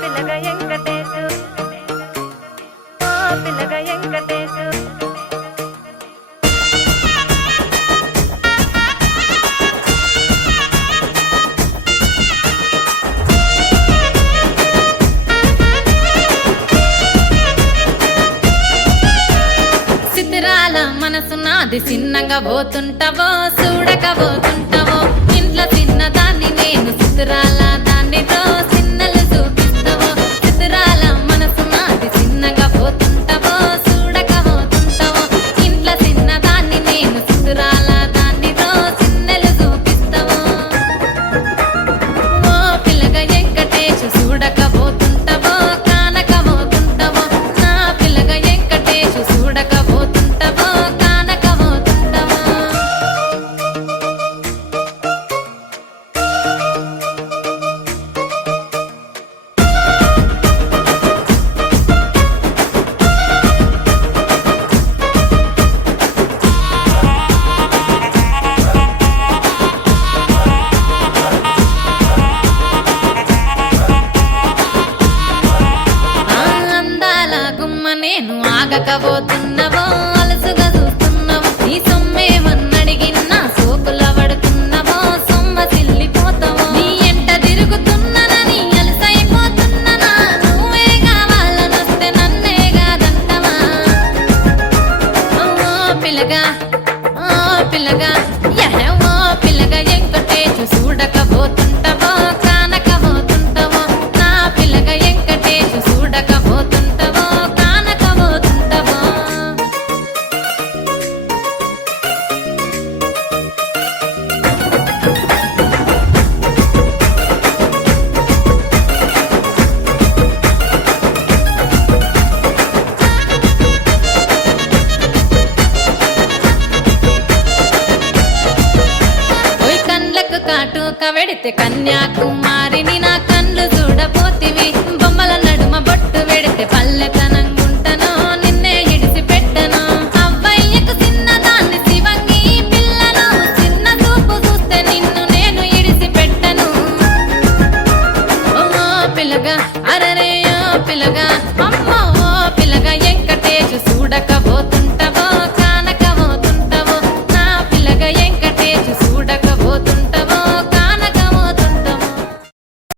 పిల్లగా వెంకటేశు పిల్లగా వెంకటేశు సిద్ధిరాల మనసు నాది చిన్నగా పోతుంటావో చూడక పోతుంటావో ఇంట్లో చిన్నదాన్ని నేను సిద్ధిరాల దాన్నితో చిన్నలు చూపిస్తావో సిద్ధిరాల మనసు నాది చిన్నగా పోతుంటావో చూడక పోతుంటావో ఇంట్లో చిన్నదాన్ని నేను సిద్ధిరాల దాన్నితో చిన్నలు చూపిస్తావో ఓ పిల్లగా వెంకటేశు చూడక పోతుంటావో కానక పోతుంటావో నా పిల్లగా వెంకటేశు చూడక పోతుంటావో కానక పోతుంటావో ఆ అందాల గుమ్మ నేను ఆగకపోతున్నావో అలసుగా చూస్తున్నావో నీ సొమ్మేమన్నడిగినా సోకుల పడుతున్నావో సొమ్మ సిల్లిపోతావో నీ ఎంట తిరుగుతున్నానని అలసైపోతున్నానా నువ్వే కావాలనొస్తే నన్నే కాదంటవా ఓ పిల్లగా ఓ పిల్లగా ఓ పిల్లగా వెంకటేశు చూడకపోతుంటావో కానకపోతుంటావో నా పిల్లగా వెంకటేశు చూడకపోతుంటావో కానకపోతుంటావో ఓయ్ కండ్లకు కాటుక వెడితే కన్యాకుమారిని నా కళ్ళు చూడపోతివి బొమ్మల నడుమ బొట్టు వెడితే పల్లెతనంగా